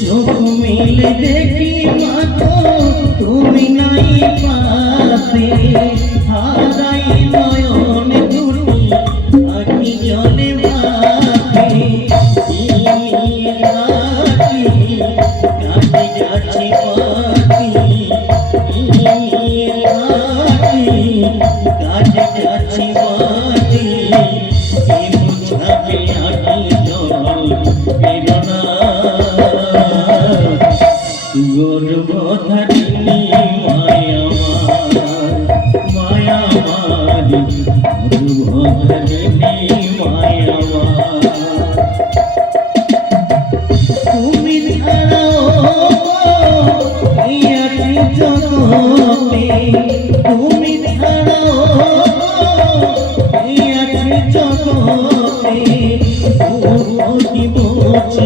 চোখ মিলে দেখি মাগো তুমি নাই পাশে, হারাই নয়ন দুটি আখি জলে ভাসে। কাছে যাচ্ছি পাখি, কাছে যাচ্ছি পাখি, মুছাবে আখি জল বেদনা। গর্ভধারিণী মায়া মারি, গর্ভধারিণী মায়া তুমি ছাড়াও জগতে, তুমি ছাড়াও জগতে, দিবস